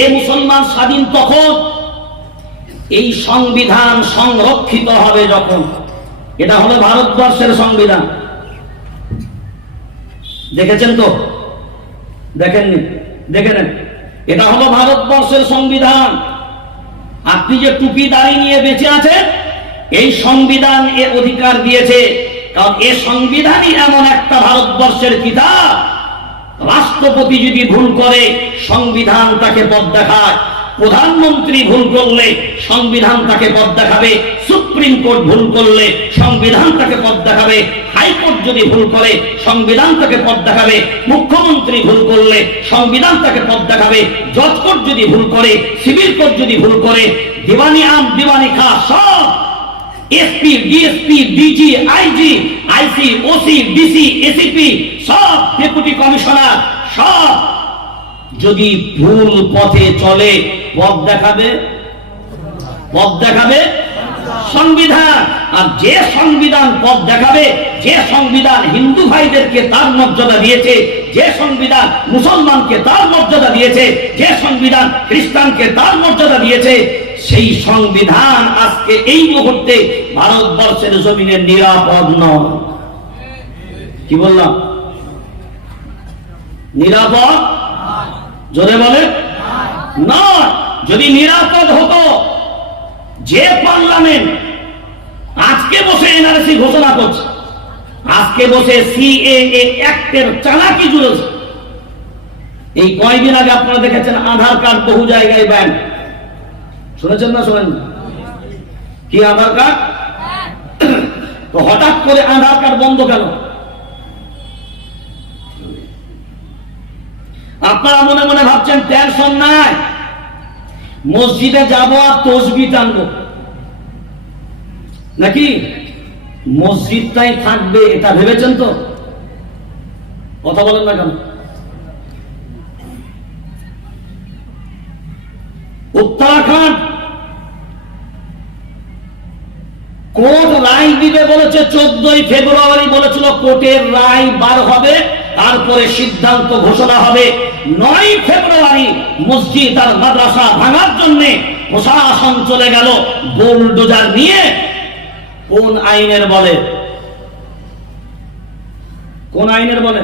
এ মুসলমান স্বাধীন তখন, এই সংবিধান সংরক্ষিত হবে যখন। এটা হলো ভারতবর্ষের সংবিধান। দেখেছেন তো? দেখেননি? দেখে নেন, এটা হলো ভারতবর্ষের সংবিধান। আপনি যে টুপি দাড়ি নিয়ে বেঁচে আছেন, এই সংবিধান এর অধিকার দিয়েছে। কারণ এ সংবিধানই এমন একটা ভারতবর্ষের কিতাব, রাষ্ট্রপতি যদি ভুল করে সংবিধান তাকে পথ দেখায়, প্রধানমন্ত্রী ভুল করলে সংবিধান তাকে পথ দেখাবে, সুপ্রিম কোর্ট ভুল করলে সংবিধান তাকে পথ দেখাবে, হাইকোর্ট যদি ভুল করে সংবিধান তাকে পথ দেখাবে, মুখ্যমন্ত্রী ভুল করলে সংবিধান তাকে পথ দেখাবে, জজ কোর্ট যদি ভুল করে, সিভিল কোর্ট যদি ভুল করে, দিওয়ানি আম দিওয়ানি খা সব, SP DSP DG IG IC OC DC ACP সব, ডেপুটি কমিশনার সব যদি ভুল পথে চলে, পথ দেখাবে সংবিধান। আর যে সংবিধান পথ দেখাবে, যে সংবিধান হিন্দু ভাইদেরকে তার মর্যাদা দিয়েছে, যে সংবিধান মুসলমানকে তার মর্যাদা দিয়েছে, যে সংবিধান খ্রিস্টানকে তার মর্যাদা দিয়েছে, সেই সংবিধান আজকে এই মুহূর্তে ভারতবর্ষের জমিনে নিরাপদ নয়। কি বললাম? নিরাপদ? জোরে বলে নয়। যদি নিরাপদ হতো, যে পার্লামেন্ট আজকে বসে এনআরসি ঘোষণা করছে, আজকে বসে সিএএ অ্যাক্টের চালাকি জুড়েছে। এই কয়েকদিন আগে আপনারা দেখেছেন আধার কার্ড বহু জায়গায় ব্যান, শুনেছেন না শোনেন? কি আধার কার্ড? তো হঠাৎ করে আধার কার্ড বন্ধ কেন? আপনারা মনে মনে ভাবছেন টেনশন নাই, মসজিদে যাব আর তসবিহ টানবো, নাকি মসজিদটাই থাকবে এটা ভেবেছেন তো? কথা বলেন না কেন? উত্তরাখণ্ড কোর্ট রায় দিবে বলেছে, 14 ফেব্রুয়ারি বলেছিল কোর্টের রায় বার হবে, তারপরে সিদ্ধান্ত ঘোষণা হবে। 9 ফেব্রুয়ারি মসজিদ আর মাদ্রাসা ভাঙার জন্য প্রশাসন চলে গেল বুলডোজার নিয়ে। কোন আইনের বলে? কোন আইনের বলে?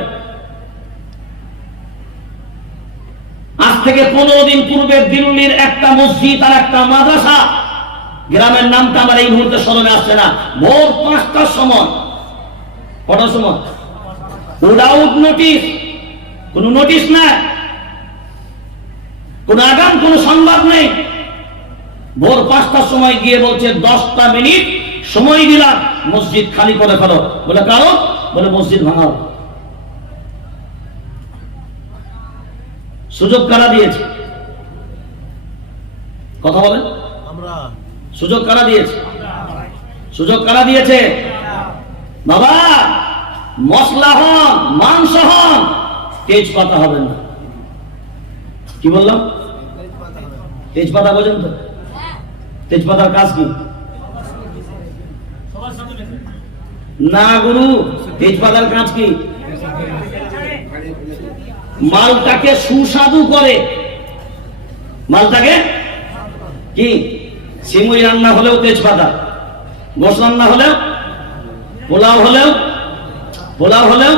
আজ থেকে 15 দিন পূর্বে দিল্লির একটা মসজিদ আর একটা মাদ্রাসা, গ্রামের নামটা আমার এই মুহূর্তে স্মরণে আসছে না, ভোর 5টার সময়, কটার সময়? উইদাউট নোটিশ, কোন নোটিশ না, কোন আগাম কোন সংবাদ নেই, ভোর 5টার সময় গিয়ে বলছে 10টা মিনিট সময় দিলাম, মসজিদ খালি করে ফেলো। বলে কারণ? বলে মসজিদ ভাঙা। সুযোগ কারা দিয়েছে? কথা বলেন। সুযোগ কারা দিয়েছে? সুযোগ কারা দিয়েছে? বাবা, মশলা হন, মাংস হন, তেজপাতা হবেন না। কি বললাম? তেজপাতা বোঝেন তো? তেজপাতার কাজ কি? না গুরু, তেজপাতার কাজ কি? মালটাকে সুস্বাদু করে। মালটাকে কি? সিমুই রান্না হলেও তেজপাতা, গোশ রান্না হলেও, পোলাও হলেও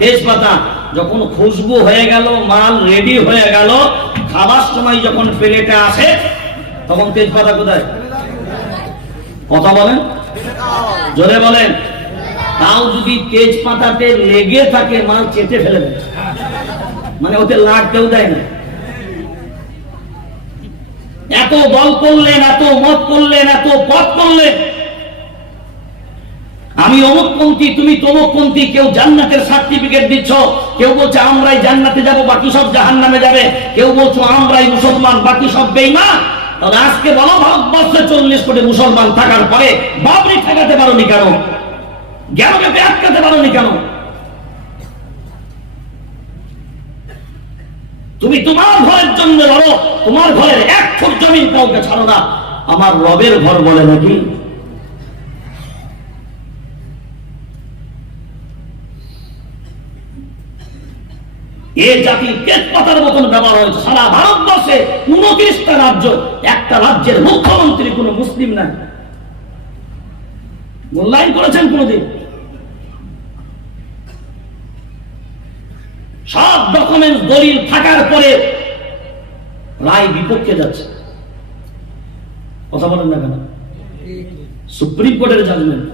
তেজপাতা। যখন খুশবু হয়ে গেল, মাল রেডি হয়ে গেল, খাবার সময় যখন প্লেটে আসে, তখন তেজপাতা কোথায়? কথা বলেন, জোরে বলেন। তাও যদি তেজপাতাতে লেগে থাকে, মাল চেটে ফেলে দেয়, মানে ওতে লাগতেও দেয় না। এত দল করলেন, এত মত করলেন, এত পথ করলেন, আমি অমুকপন্থী, তুমি তমুকপন্থী, কেউ জান্নাতের সার্টিফিকেট দিচ্ছ, কেউ বলছে আমরাই জান্নাতে যাব, বাকি সব জাহান্নামে যাবে, কেউ বলছো আমরাই মুসলমান, বাকি সব বেঈমান। তাহলে আজকে বলো, ভারতবর্ষে 40 কোটি মুসলমান থাকার পরে বাবরি ঠেকাতে পারোনি কেন? জ্ঞানকে আটকাতে পারোনি কেন? তুমি তোমার ঘরের জন্য লড়ো, তোমার ঘরের 1 ফুট জমিন কাউকে ছাড়ো না। আমার রবের ঘর বলে নাকি? এ জাতির তেজপাতার মতন ব্যবহার হয়েছে। সারা ভারতবর্ষে 29টা রাজ্য, একটা রাজ্যের মুখ্যমন্ত্রী কোন মুসলিম নাই। মূল্যায়ন করেছেন কোনদিন? সব ডকুমেন্ট দলিল থাকার পরে রায় বিপক্ষে যাচ্ছে। কথা বলেন না কেন? সুপ্রিম কোর্টের জাজমেন্ট,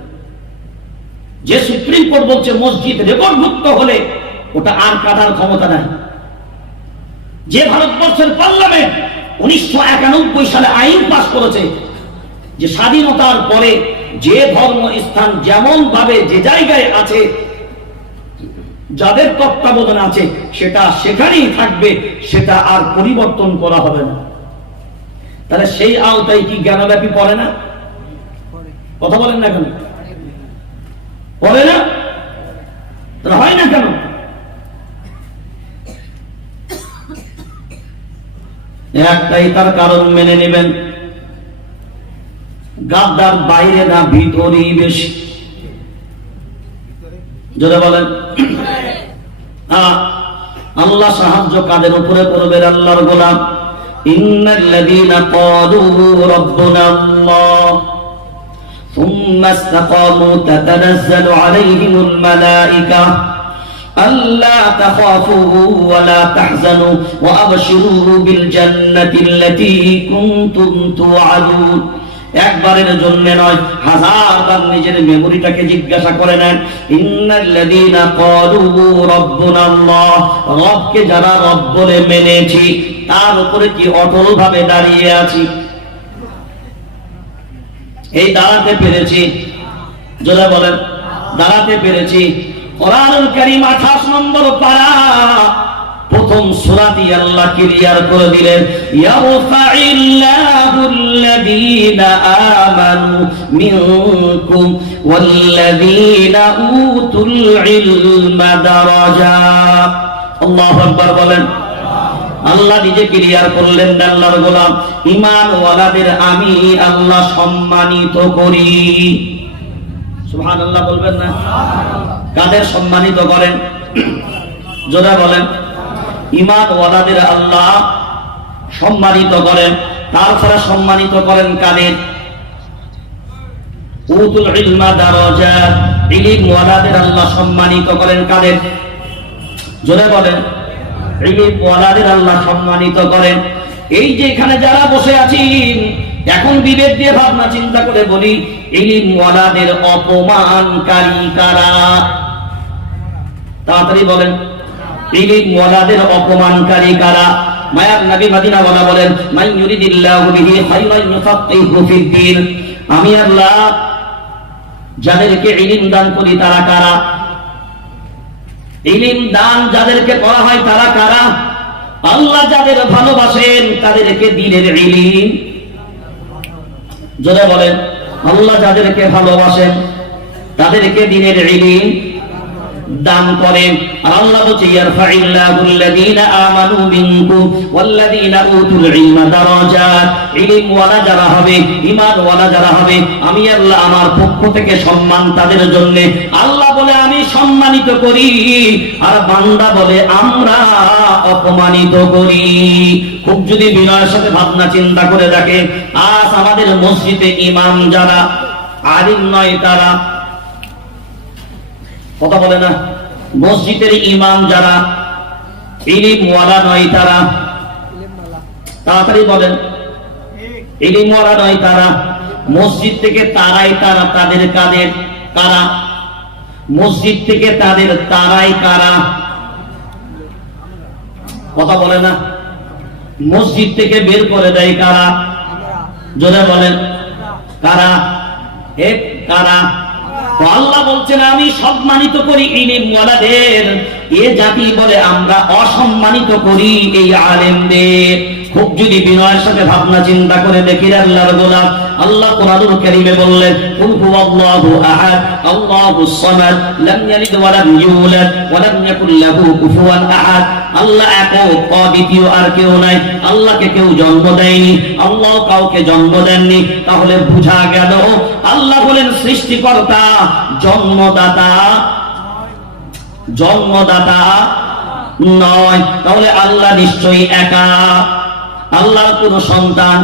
যে সুপ্রিম কোর্ট বলছে মসজিদ রেকর্ডভুক্ত হলে ওটা আর কাটার ক্ষমতা নাই। যে ভারতবর্ষের পার্লামেন্ট 1991 সালে আইন পাস করেছে যে স্বাধীনতার পরে যে ধর্ম স্থান যেমন ভাবে যে জায়গায় আছে, যাদের তত্ত্বাবধানে আছে সেটা সেখানেই থাকবে, সেটা আর পরিবর্তন করা হবে না। তাহলে সেই আওতায় কি জ্ঞানব্যাপী পড়ে না? কথা বলেন না কেন? পড়ে না? তাহলে হয় না কেন? একটাই তার কারণ, মেনে নেবেন গাদ্দার বাইরে না ভিতরেই বেশি। যদি বলেন আল্লাহ সাহায্য কাদের উপরে করবেন? আল্লাহর গোলাম। ইন্নাল্লাযীনা ক্বালু রাব্বুনা আল্লাহ সুম্মা ইসতাকামু তাতানাজ্জালু আলাইহিমুল মালায়েকা আল্লা তাখাফু ওয়া লা তাহজানু ওয়া আবশিরু বিল জান্নাতিল্লাতী কুনতুম তুআদুন। একবারের জন্য নয়, হাজারবার নিজের মেমোরিটাকে জিজ্ঞাসা করে নেন। ইন্নাল্লাযীনা ক্বালু রাব্বুনা আল্লাহ, রবকে যারা রব বলে মেনেছি তার উপরে কি অটল ভাবে দাঁড়িয়ে আছি? এই দাঁড়াতে পেরেছি? যারা বলেন দাঁড়াতে পেরেছি। কোরআনুল কারীম 28 নম্বর পারা প্রথম সূরাটি আল্লাহ ক্লিয়ার করে দিলেন, ইয়ারফাইল্লাহুল্লাযীনা আমানু মিনকুম ওয়াল্লাযীনা উতুল ইলমা দারাজাত। আল্লাহু আকবার বলেন। আল্লাহ নিজে ক্লিয়ার করলেন, আল্লাহর গোলাম ঈমানওয়ালাদের আমি আল্লাহ সম্মানিত করি। সুবহানাল্লাহ বলবেন না? কাদের সম্মানিত করেন? যারা বলেন ঈমানওয়ালাদের আল্লাহ সম্মানিত করেন। তারপরে সম্মানিত করেন কাদের? উতুল ইলমা দারাজাত, ইলমওয়ালাদের আল্লাহ সম্মানিত করেন কাদের? জোরে বলেন। ইলমওয়ালাদের আল্লাহ সম্মানিত করেন। এই যে এখানে যারা বসে আছেন, এখন বিবেক দিয়ে ভাবনা চিন্তা করে বলি, ইলমওয়ালাদের অপমানকারী কারা? তাড়াতাড়ি বলেন। ইলমওয়ালাদের অপমানকারী কারা? মায়ার নবী মদিনাওয়ালা বলেন, মান ইউরিদিল্লাহু বিহি খায়রান ইউফাক্কিহু ফিদ্দীন। আমি আল্লাহ যাদেরকে ইলম দান করি তারা কারা? ইলম দান যাদেরকে করা হয় তারা কারা? আল্লাহ যাদের ভালোবাসেন তাদেরকে দ্বীনের ইলম। যারা বলেন আল্লাহ যাদেরকে ভালোবাসেন তাদেরকে দ্বীনের ইলম দান করেন। আর আল্লাহ বলছে, ইয়ারফাইল্লাহুল্লাযীনা আমানু মিনকুম ওয়াল্লাযীনা উতুল ইলমা দারাজাত। ইলমওয়ালা যারা হবে, ঈমানওয়ালা যারা হবে, আমি আল্লাহ আমার পক্ষ থেকে সম্মান তাদের জন্য। আল্লাহ বলে আমি সম্মানিত করি, আর বান্দা বলে আমরা অপমানিত করি। খুব যদি বিনয়ের সাথে ভাবনা চিন্তা করে দেখে, আজ আমাদের মসজিদে ইমাম যারা আলিম নয় তারা, কথা বলে না, মসজিদের ইমাম যারা ইলমওয়ালা নয় তারা, তাড়াতাড়ি বলেন, ইলমওয়ালা নয় তারা, মসজিদ থেকে তারাই তারা, তাদের কাদের কারা? মসজিদ থেকে তাদের তারাই কারা? কথা বলে না। মসজিদ থেকে বের করে দেয় কারা? জোরে বলেন কারা? এক কারা? আল্লাহ বলছেন আমি সম্মানিত করি ইলমওয়ালাদের। এ জাতি বলে আমরা অসম্মানিত করি এই আলেমদের। খুব যদি বিনয়ের সাথে ভাবনা চিন্তা করে দেখি আল্লাহর গোলাম, আল্লাহ কোরআনুল কারীমে বললেন, কুল হুয়াল্লাহু আহাদ আল্লাহুস সামাদ লাম ইয়ালিদ ওয়া লাম ইউলাদ ওয়া লাম ইয়াকুল লাহু কুফুয়ান আহাদ। আল্লাহ একক, অদ্বিতীয়, আর কেউ নাই। আল্লাহকে কেউ জন্ম দেয়নি, আল্লাহ কাউকে জন্ম দেননি। তাহলে বুঝা গেল আল্লাহ বলেন সৃষ্টিকর্তা, জন্মদাতা, জন্মদাতা নয়। তাহলে আল্লাহ নিশ্চয়ই একা, আল্লাহর কোনো সন্তান,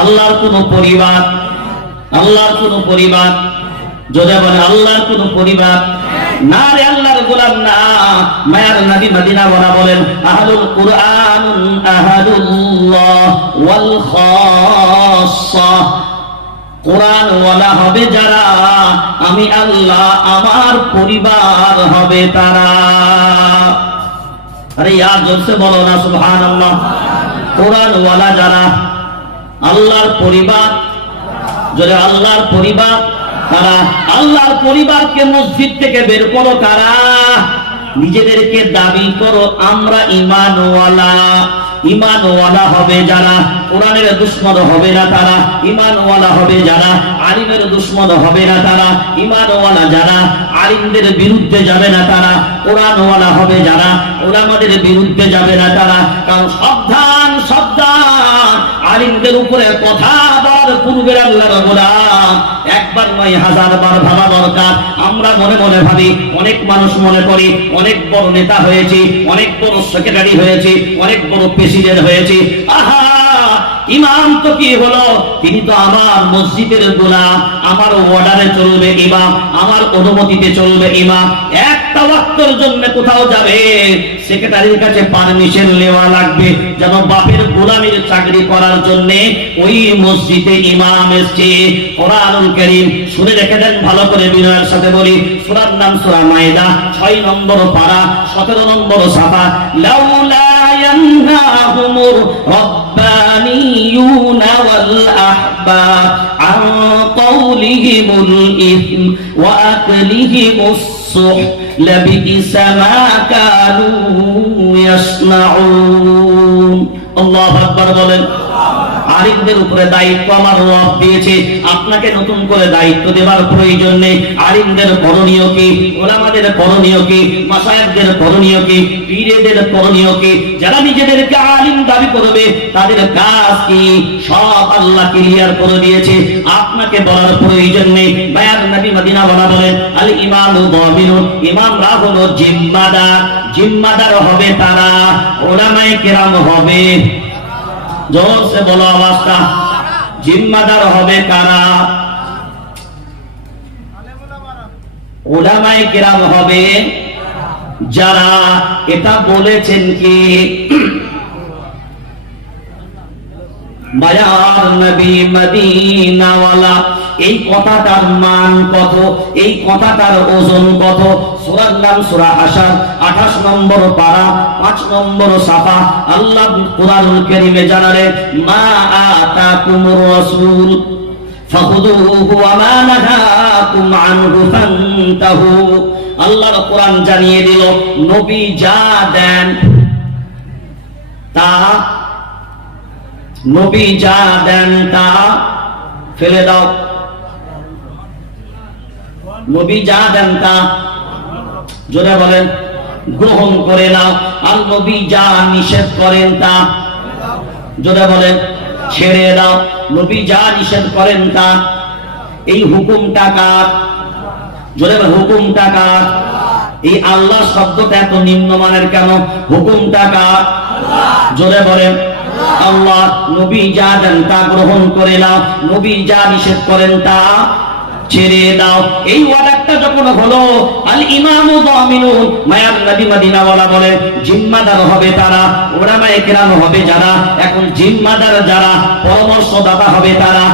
আল্লাহর কোনো পরিবার, আল্লাহর কোনো পরিবার, যদি বলে আল্লাহর কোনো পরিবার না রে, আল্লাহর গোলাম না। মায়ার নবী মদিনা ওয়ালা বলেন আহলুল কুরআন আহাদুল্লাহ ওয়াল খাসসা, কোরআন ওয়ালা হবে যারা, আমি আল্লাহ আমার পরিবার হবে তারা। আরে ইয়ার জোরসে বলো না সুবহানাল্লাহ। কোরআন ওয়ালা যারা, আল্লাহর পরিবার, যদি আল্লাহর পরিবার তারা। আল্লাহর পরিবারকে মসজিদ থেকে বের করো কারা? নিজেদেরকে দাবি করো আমরা ঈমানওয়ালা। ঈমানওয়ালা হবে যারা, কোরআনের দুশমন হবে না তারা। ঈমানওয়ালা হবে যারা, আলিমের দুশমন হবে না তারা। ঈমানওয়ালা যারা, আলিমদের বিরুদ্ধে যাবে না তারা। কোরআনওয়ালা হবে যারা, উলামাদের বিরুদ্ধে যাবে না তারা। কারণ সাবধান সাবধান, আলিমদের উপরে কথা বলার পূর্বে আল্লাহর গোলাম একবার নয় হাজারবার ভাবা দরকার। আমরা মনে মনে ভাবি, অনেক মানুষ মনে করি অনেক বড় নেতা হয়েছে, অনেক বড় সেক্রেটারি হয়েছে, অনেক বড় প্রেসিডেন্ট হয়েছে। আহা, ইমাম তো কি হলো? তিনি তো আমার মসজিদের গোলাম, আমার অর্ডারে চলবে ইমাম, আমার অনুমতিতে চলবে ইমাম। একটা ওয়াক্তের জন্য কোথাও যাবে, সেক্রেটারির কাছে পারমিশন নেওয়া লাগবে, যেন বাপের গোলামির চাকরি করার জন্য ওই মসজিদে ইমাম এসেছে। কোরআনুল কারীম শুনে রেখে দেন ভালো করে, বিনয়ের সাথে বলি। সূরার নাম সূরা মায়েদা, 6 নম্বর পারা, 17 নম্বর সাফা। লাউলা ইয়ানহাহুমুর الربانيون والأحبار عن قولهم الإثم وأكلهم السحت لبئس ما كانوا يصنعون الله أكبر বলেন। আলিমদের উপরে দায়িত্ব আমার রব দিয়েছে, আপনাকে নতুন করে দায়িত্ব দেওয়ার প্রয়োজন নেই। আলিমদের করণীয় কি, ওলামাদের করণীয় কি, মাশায়েখদের করণীয় কি, পীরদের করণীয় কি, যারা নিজেদেরকে আলিম দাবি করবে তাদের কাজ কি, সব আল্লাহ ক্লিয়ার করে দিয়েছে, আপনাকে বলার প্রয়োজন নেই। বায়ান নবী মদিনা ওয়ালা বলেন আল ইমামু দামিনুন, ইমামরা হলো জিম্মাদার। জিম্মাদার হবে তারা, ওলামায়ে কেরাম হবে, জোর সে বলো আওয়াজটা, জিম্মাদার হবে কারা? উলামায়ে কেরাম হবে যারা। এটা বলেছেন কি বায়ার নবী মদিনা ওয়ালা। এই কথাটার মান কত, এই কথাটার ওজন কত? সূরার নাম সূরা হাশর, 28 নম্বর পারা, 5 নম্বর সাফা। আল্লাহ কুরআনুল কারীমে জানালেন মা আতাকুমুর রাসূল ফাখুযুহু ওয়া মা নাহাকুম আনহু ফান্তাহু। আল্লাহর কোরআন জানিয়ে দিল নবী যা দেন তা, নবী যা দেন তা ফেলে দাও, নবী যা দেন তা জোরে বলেন গ্রহণ করে নাও। আর নবী যা নিষেধ করেন তা জোরে বলেন ছেড়ে দাও। নবী যা নিষেধ করেন তা, এই হুকুমটা কার? জোরে বলেন হুকুমটা কার? এই আল্লাহ শব্দটা এত নিম্নমানের কেন? হুকুমটা কার? জোরে বলেন আল্লাহ। নবী যা দেন তা গ্রহণ করে নাও, নবী যা নিষেধ করেন তা ছেড়ে দাও। এই ওয়াদাটা যখন হলো আল ইমামু দামিনুন, মায়ার নবী মদিনা ওয়ালা বলে জিম্মাদার হবে তারা, উলামায়ে কেরাম হবে যারা। এখন জিম্মাদার যারা, পরামর্শদাতা হবে তারা,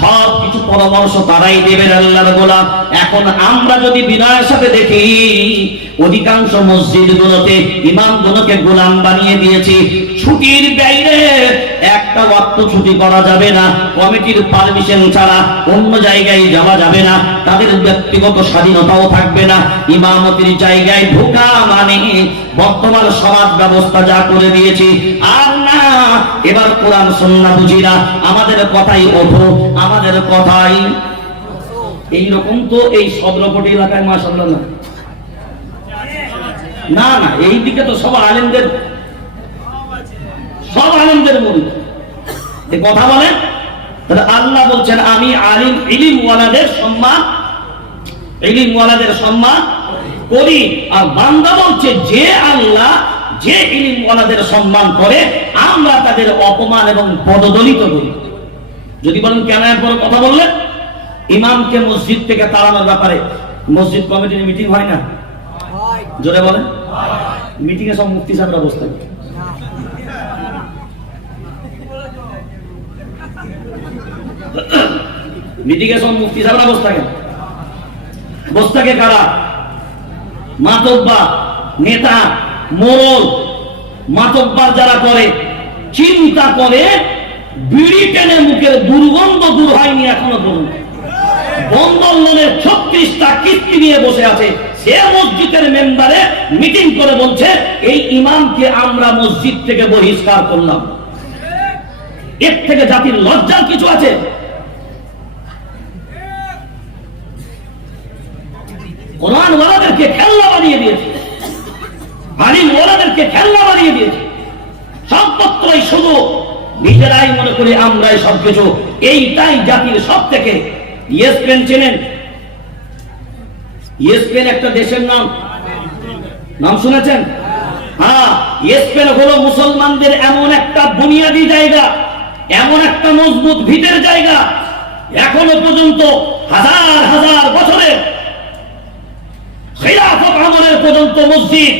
সব কিছু পরামর্শ তারাই দেবেন আল্লাহর গোলাম। এখন আমরা যদি বিনয়ের সাথে দেখি, অধিকাংশ মসজিদগুলোতে ইমামগুলোকে গোলাম বানিয়ে দিয়েছি। ছুটির বাইরে একটা ওয়াক্ত ছুটি করা যাবে না, কমিটির পারমিশন ছাড়া অন্য জায়গায় যাওয়া যাবে না, তাদের ব্যক্তিগত স্বাধীনতাও থাকবে না। ইমামতির জায়গায় ঢোকা মানে বর্তমান সমাজ ব্যবস্থা যা করে দিয়েছি। আর না, এবার কোরআন সুন্নাহ বুঝি না, আমাদের কথাই ওঠো, আমাদের কথাই। এইরকম তো এই সদরকোটি এলাকায় মাশাআল্লাহ না না, এই দিকে তো সব আলেমদের, সব আলেমদের মূল এই কথা বলেন। তাহলে আল্লাহ বলছেন আমি আলিম, ইলিম ওয়ালাদের সম্মান, ইলিম ওয়ালাদের সম্মান করি। আর বান্দা বলছে যে আল্লাহ যে ইলমওয়ালাদের সম্মান করে আমরা তাদের অপমান এবং পদদলিত করি। যদি বলেন কেন এরপর কথা বললেন, ইমামকে মসজিদ থেকে তাড়ানোর ব্যাপারে মসজিদ কমিটির মিটিং হয় না? জোরে বলেন। মিটিং এ সব মুফতি সাহেবরা বসে থাকে। মিটিং এ সব মুফতি সাহেবরা বসে থাকেন। বসে থাকে কারা? মাতব্বা, নেতা, মোড়ল। মাতব্বার যারা করে চিন্তা করে বিড়ি টেনে মুখের দুর্গন্ধ দূর হয়নি এখনো পর্যন্ত। বন্দরলোনের 36টা কিস্তি নিয়ে বসে আছে, সে মসজিদের মেম্বারে মিটিং করে বলছে এই ইমামকে আমরা মসজিদ থেকে বহিষ্কার করলাম। এর থেকে জাতির লজ্জার কিছু আছে? কোরআন ওয়ালাদেরকে খেলনা বানিয়ে দিয়েছে, আলিম ওয়ালাদেরকে খেলনা বানিয়ে দিয়েছে। সবপত্রই শুধু নিজেরাই মনে করি আমরাই সবকিছু। এইটাই জাতির সব থেকে। ইয়েসপেন চেনেন? ইয়েসপেন একটা দেশের নাম, নাম শুনেছেন? হ্যাঁ, ইয়েসপেন হলো মুসলমানদের এমন একটা বুনিয়াদি জায়গা, এমন একটা মজবুত ভিতের জায়গা, এখনো পর্যন্ত হাজার হাজার বছরের খিলাফত আমলের পর্যন্ত মসজিদ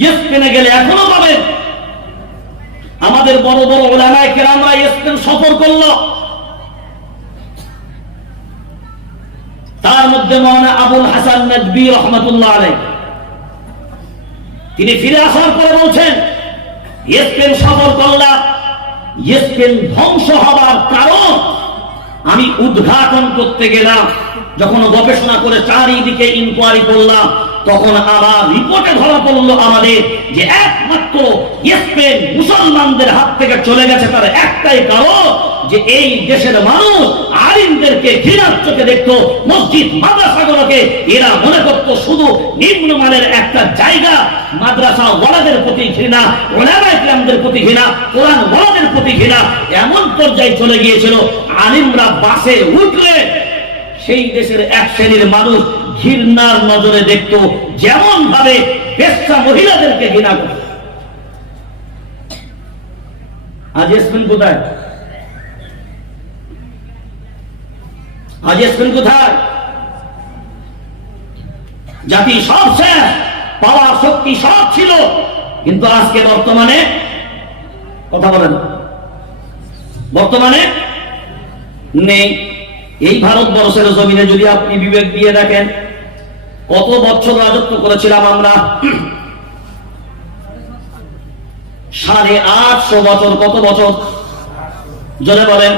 ইয়েসপেনে গেলে এখনো পাবেন। আমাদের বড় বড় উলামায়ে কেরামরা ইয়েসপেন সফর করল। তার মধ্যে মাওলানা আবুল হাসান নদভী রাহমাতুল্লাহ আলাইহি, তিনি ফিরে আসার পরে বলছেন ইয়েসপেন সফর করলাম, ইয়েসপেন ধ্বংস হবার কারণ আমি উদ্ঘাটন করতে গেলাম। যখন গবেষণা করে চারিদিকে ইনকোয়ারি করলাম, তখন আমার রিপোর্টে ধরা পড়লো আমাদের যে একমাত্র স্পেন মুসলমানদের হাত থেকে চলে গেছে তার একটাই কারণ, যে এই দেশের মানুষ আলিমদেরকে ঘৃণার চোখে দেখতো। মসজিদ মাদ্রাসাগুলোকে এরা মনে করতো শুধু নিম্নমানের একটা জায়গা। মাদ্রাসা ওয়ালাদের প্রতি ঘৃণা, ওলামায়ে কেরামদের প্রতি ঘৃণা, কোরআন ওয়ালাদের প্রতি ঘৃণা, এমন পর্যায়ে চলে গিয়েছিল আলিমরা বাসে উঠলে সেই দেশের এক শ্রেণীর মানুষ ঘৃণার নজরে দেখতো, যেমন ভাবে বেশ্যা মহিলাদেরকে ঘৃণা করত। আজ স্পেন কোথায়? আজ স্পেন কোথায়? জাতি সব শেষ, পাওয়ার শক্তি সব ছিল, কিন্তু আজকে বর্তমানে কথা বলেন, বর্তমানে নেই। এই ভারতবর্ষের জমিনে যদি আপনি বিবেক দিয়ে দেখেন, কত বছর রাজত্ব করেছিলাম আমরা? 850 বছর। কত বছর? জোরে বলেন।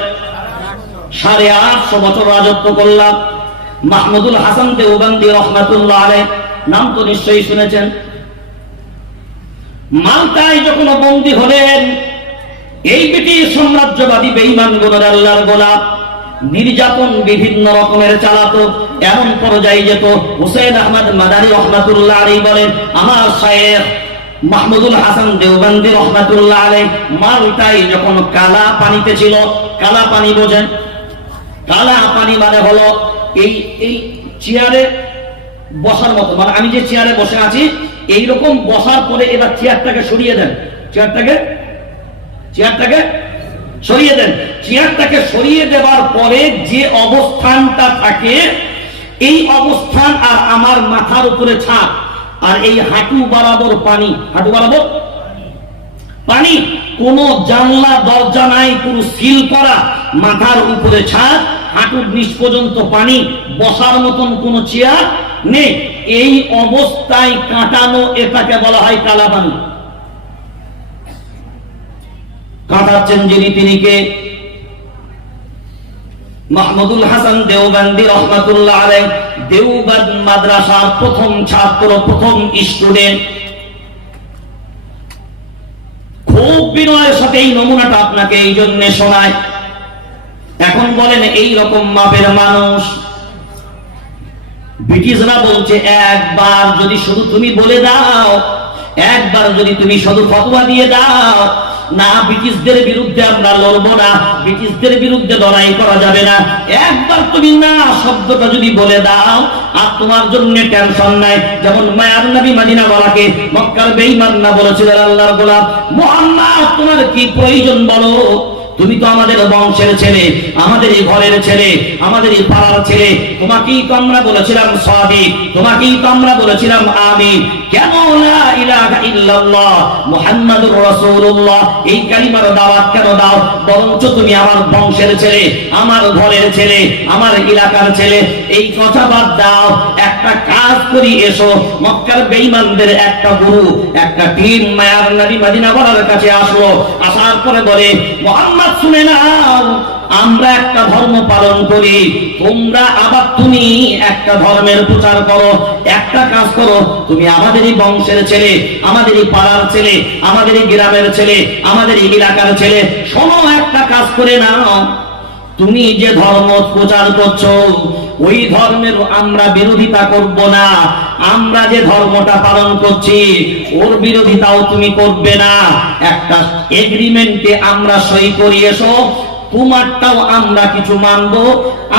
850 বছর রাজত্ব করলাম। মাহমুদুল হাসান দেওবন্দি রাহমাতুল্লাহ আলাইহি, নাম তো নিশ্চয়ই শুনেছেন। মালটায় যখন বন্দী হলেন, এই ব্রিটিশ সাম্রাজ্যবাদী বেঈমান গোলার আল্লাহর গোলাম নির্যাতন বিভিন্ন রকমের চালাতো। এমন পর্যায়ে যেত হুসাইন আহমদ মাদানী রাহমাতুল্লাহ আলাইহি বলেন, আমার শায়েখ মাহমুদুল হাসান দেওবন্দি রাহমাতুল্লাহ আলাইহি মালটায় যখন কালা পানিতে ছিল, কালা পানি বোঝেন? কালা পানি মানে হলো এই চেয়ারে বসার মতো, মানে আমি যে চেয়ারে বসে আছি এইরকম বসার পরে এবার চেয়ারটাকে সরিয়ে দেন, চেয়ারটাকে সরিয়ে দেন। চেয়ারটাকে সরিয়ে দেওয়ার পরে যে অবস্থানটা থাকে, এই অবস্থান আর আমার মাথার উপরে ছাদ, আর এই হাঁটু বরাবর পানি, হাঁটু বরাবর পানি, কোন জানলা দরজা নাই, পুরো সিল করা, মাথার উপরে ছাদ, হাঁটুর নিচ পর্যন্ত পানি, বসার মতন কোন চেয়ার নেই। এই অবস্থায় কাটানো, এটাকে বলা হয় কালা পানি। কাটাচ্ছেন যিনি, তিনি কে? মাহমুদুল হাসান দেওবন্দি রাহমাতুল্লাহ আলাইহি, দেওবন্দ মাদ্রাসার প্রথম ছাত্র, প্রথম স্টুডেন্ট। খুব বিনয়ের সাথে এই নমুনাটা আপনাকে এই জন্য শোনায়। এখন বলেন এই রকম মাপের মানুষ, ব্রিটিশরা বলছে একবার যদি শুধু তুমি বলে দাও, একবার যদি তুমি শুধু ফতোয়া দিয়ে দাও, না, ব্রিটিশদের বিরুদ্ধে আমরা লড়বো না, ব্রিটিশদের বিরুদ্ধে লড়াই করা যাবে না। একবার তুমি না শব্দটা যদি বলে দাও, আর তোমার জন্য টেনশন নাই। যেমন মায়ার নবী মদিনাওয়ালাকে মক্কার বেঈমান না বলেছিলেন আল্লাহর গোলাম মুহাম্মদ, তোমার কি প্রয়োজন বলো? তুমি তো আমাদের বংশের ছেলে, আমাদের এই ঘরের ছেলে, আমাদের এই পাড়ার ছেলে। তোমাকেই তো আমরা বলেছিলাম সাদিক, তোমাকেই তো আমরা বলেছিলাম আমিন। কেন লা ইলাহা ইল্লাল্লাহ মুহাম্মাদুর রাসূলুল্লাহ এই কালিমার দাওয়াত কেন দাও? বরঞ্চ তুমি আমার বংশের ছেলে, আমার ঘরের ছেলে, আমার এলাকার ছেলে। এই কথা বাদ দাও, একটা কাজ করি, এসো। মক্কার বেঈমানদের একটা গুরু, একটা টিম মায়ার নবী মদিনাওয়ালার কাছে আসলো। আসার পরে বলে, মুহাম্মদ শুনে নাও, আমরা একটা ধর্ম পালন করি, তোমরা আবার তুমি একটা ধর্মের প্রচার করো। একটা কাজ করো, তুমি আমাদেরই বংশের ছেলে, আমাদেরই পাড়ার ছেলে, আমাদেরই গ্রামের ছেলে, আমাদেরই এলাকার ছেলে, শোনো, একটা কাজ করে নাও। তুমি যে ধর্ম প্রচার করছো ওই ধর্মের আমরা বিরোধিতা করব না। আমরা যে ধর্মটা পালন করছি ওর বিরোধিতাও তুমি করবে না। একটা এগ্রিমেন্টে আমরা সই করি, এসো। তোমারটাও আমরা কিছু মানবো,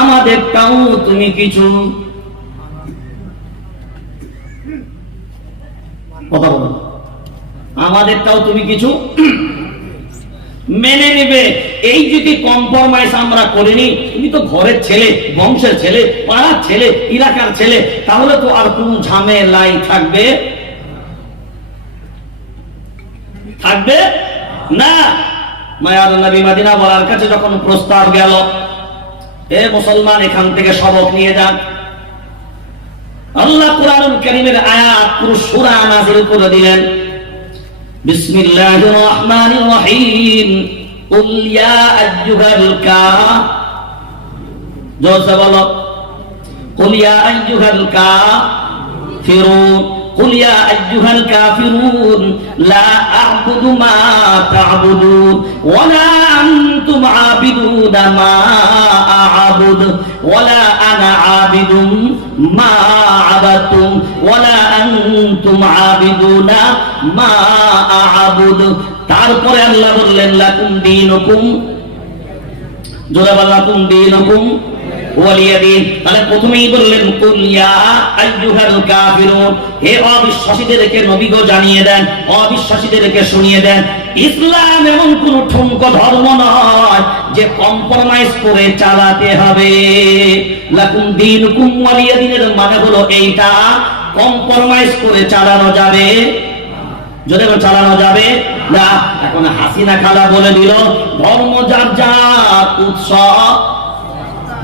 আমাদেরটাও তুমি কিছু। কথা বলো, আমাদেরটাও তুমি কিছু মেনে নেবে। এই যদি কম্প্রোমাইজ আমরা করিনি, তুমি তো ঘরের ছেলে, বংশের ছেলে, পাড়ার ছেলে, এলাকার ছেলে, তাহলে তো আর কোন ঝামেলাই থাকবে না। মায়ার নবী মদিনাওয়ালার কাছে যখন প্রস্তাব গেল, হে মুসলমান, এখান থেকে সবক নিয়ে যান। আল্লাহ কুরআনুল কারীমের আয়াত পুরো সূরা নাযিল করে দিলেন। বিসমিল্লাহির রহমানির রহিম, কুল ইয়া আইয়ুহাল জোরসে বলো, কুল ইয়া আইয়ুহাল কাফিরুন, কুল ইয়া আইয়ুহাল কাফিরুন লা আ'বুদু মা তা'বুদুন ওয়া লা আনতুম আবিদুনা মা আ'বুদু ওয়া লা আনা আবিদুম মা আবাদতুম ওয়া লা আনতুম আবিদুনা মা আ'বুদু। তারপরে আল্লাহ বললেন, লাকুম দীনুকুম, জোরে বল, লাকুম দীনুকুম ওয়ালিয়াদিন। তাহলে প্রথমেই বললেন, কুল ইয়া আইয়ুহাল কাফিরুন, হে অবিশ্বাসীদেরকে নবী গো জানিয়ে দেন, অবিশ্বাসীদেরকে শুনিয়ে দেন, ইসলাম এমন কোন ঠুনকো ধর্ম নয় যে কম্প্রোমাইজ করে চালাতে হবে। লাকুম দীনুকুম ওয়ালিয়াদিনের মানে হলো এইটা, কম্প্রোমাইজ করে চালানো যাবে, যদি চালানো যাবে না। এখন হাসিনা খালা বলে দিল, ধর্ম যার যার উৎসব,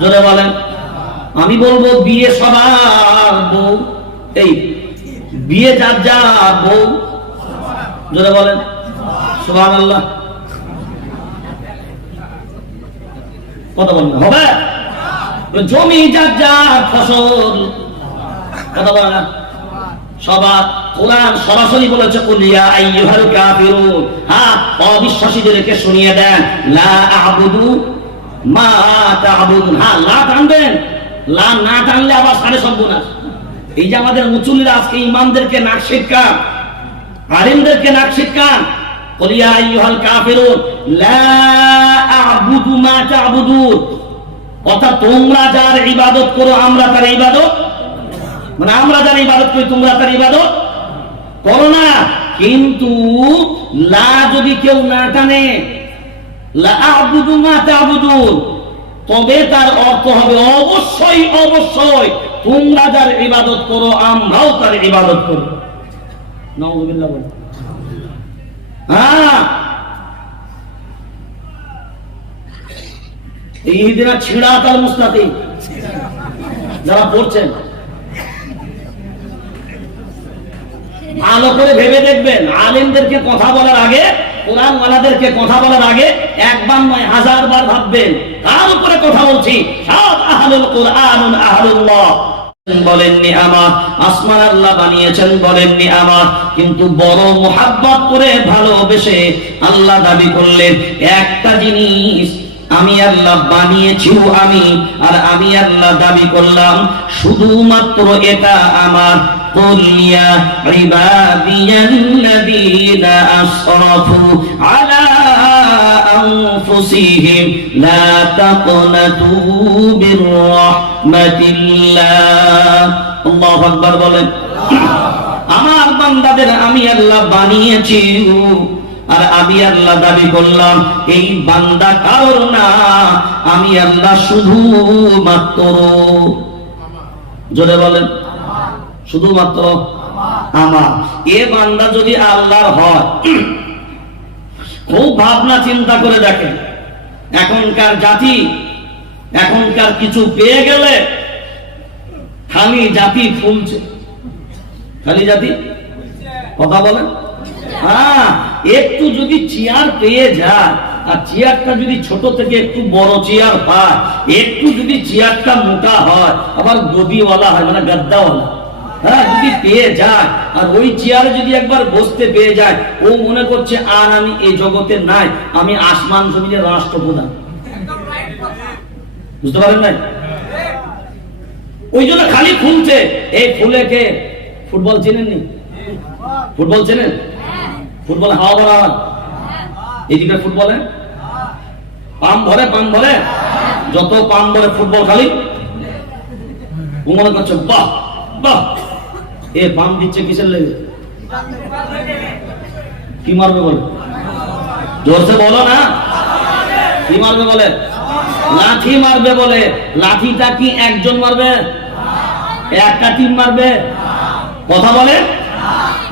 জোরে বলেন। আমি বলবো, বিয়ে সবার বউ, এই বিয়ে যার যার বউ, জোরে বলেন সুবহানাল্লাহ। কথা বলেন হবে, জমি যার যার ফসল, কথা বলেন না সবার। কোরআন সরাসরি বলেছে, কুল ইয়া আইয়ুহাল কাফিরুন, হ্যাঁ, অবিশ্বাসীদেরকে শুনিয়ে দেন, লা আ'বুদু মা তা'বুদুন। হ্যাঁ, লা টানবেন, লা না টানলে আবার সাড়ে সর্বনাশ। এই যে আমাদের মুচুল্লিরা আজকে ইমামদেরকে নাক শিটকান, আলিমদেরকে নাক শিটকান, কুল ইয়া আইয়ুহাল কাফিরুন লা আ'বুদু মা তা'বুদুন, অর্থাৎ তোমরা যার ইবাদত করো আমরা তার ইবাদত, মানে আমরা যার ইবাদত করি তোমরা তার ইবাদত করো না। কিন্তু লা যদি কেউ না টানে, লা আ'বুদু মা তা'বুদুন, তবে তার অর্থ হবে অবশ্যই অবশ্যই তোমরা যার ইবাদত করো আমরাও তার ইবাদত করি। নাউযুবিল্লাহ বল। হ্যাঁ, ইহদিনা সিরাতাল মুস্তাকিম যারা পড়ছেন ভালো করে ভেবে দেখবেন, আলেমদেরকে কথা বলার আগে, কোরআন ওয়ালাদেরকে কথা বলার আগে একবার নয় 1000 বার ভাববেন। তার উপরে কথা বলছি, সব আহলুল কোরআন আহলুল্লাহ। বলেননি আমার, আসমান আল্লাহ বানিয়েছেন বলেননি আমার, কিন্তু বড় মোহাব্বত করে ভালোবেসে আল্লাহ দাবি করলেন একটা জিনিস, আমি আল্লাহ বানিয়েছি আমি, আর আমি আল্লাহ দাবি করলাম শুধুমাত্র এটা আমার। قل يا عبادي الذين أسرفوا على আনফুসিহিম লা তাকনাতু মির রাহমাতিল্লাহ। আল্লাহু আকবার বলেন। আমার বান্দাদের আমি আল্লাহ বানিয়েছি, আর আমি আল্লাহ দাবি করলাম এই বান্দা কারোর না, আমি আল্লাহ শুধুমাত্র, জোরে বলেন, শুধুমাত্র আমার। এ বান্দা যদি আল্লাহর হয়, খুব ভাবনা চিন্তা করে দেখেন, এখনকার জাতি, এখনকার কিছু পেয়ে গেলে খালি জাতি ফুলছে, খালি জাতি, কথা বলেন। হ্যাঁ, একটু যদি চেয়ার পেয়ে যায়, আর চেয়ারটা যদি ছোট থেকে একটু বড় চেয়ার পায়, একটু যদি চেয়ারটা মোটা হয়, আবার গদিওয়ালা হয়, মানে গাদ্দাওয়ালা, হ্যাঁ, যদি পেয়ে যায়, আর ওই চেয়ারে যদি একবার বসতে পেয়ে যায়, ও মনে করছে আর আমি এই জগতে নাই, আমি আসমান জমিনের রাষ্ট্রপ্রধান। বুঝতে পারেন নাই? ওই জন্য খালি ফুলছে। এই ফুলে কে? ফুটবল চেনেননি? ফুটবল চেনেন? ফুটবল হাওয়া ভরা হয়, এইদিকে ফুটবলে পাম ভরে, পাম ভরে, যত পাম ভরে ফুটবল খালি। ও মনে করছে বাহ বাহ, এ পাম দিচ্ছে কিসের লেগে? কি মারবে বলে? জোরসে বলো না, কি মারবে বলে? লাঠি মারবে বলে। লাঠিটা কি একজন মারবে? একটা টিম মারবে? কথা বলে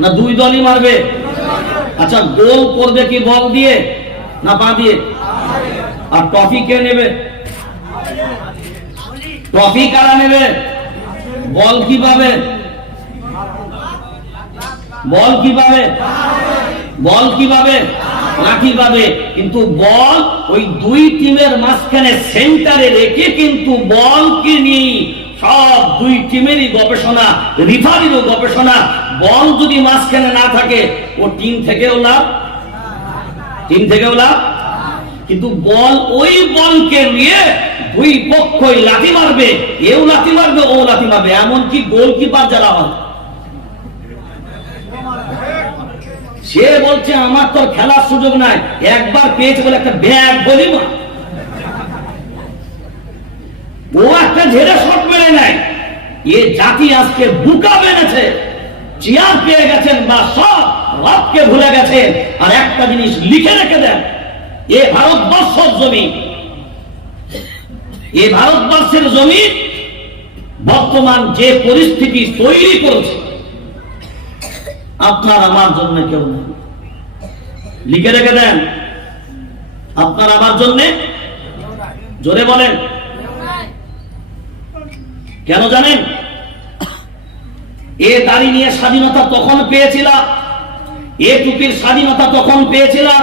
না, দুই দলই মারবে। আচ্ছা, গোল করবে কি বল দিয়ে না পা দিয়ে? আর ট্রফি কে নেবে? ট্রফি কারা নেবে? বল কিভাবে? বল কিভাবে? বল কিভাবে? লাঠি পাবে। কিন্তু বল ওই দুই টিমের মাঝখানে সেন্টারে রেখে কিন্তু বল কিনি সব দুই টিমেরই গবেষণা, রিফারিরও গবেষণা। বল যদি মাঝখানে না থাকে, ও টিম থেকেও লাভ, টিম থেকেও লাভ। কিন্তু বল, ওই বলকে নিয়ে দুই পক্ষই লাথি মারবে, এও লাথি মারবে, ও লাথি মারবে। এমনকি গোলকিপার যারা হয়, সে বলছে আমার তো খেলার সুযোগ নাই, একবার পেয়েছে বলে একটা ব্যাগ বলি মা, ও একটা ঝেড়ে শট মেরে নেয়। এ জাতি আজকে বুকা বেড়েছে, চেয়ার পেয়ে গেছেন বা সব রবকে ভুলে গেছেন। আর একটা জিনিস লিখে রেখে দেন, এ ভারতবর্ষের জমি, এ ভারতবর্ষের জমি বর্তমান যে পরিস্থিতি তৈরি করেছে, আপনার আমার জন্য কেউ নেই। লিখে রেখে দেন, আপনার আমার জন্য, জোরে বলেন, কেন জানেন? এ দাড়ি নিয়ে স্বাধীনতা তখন পেয়েছিলাম, এ টুপির স্বাধীনতা তখন পেয়েছিলাম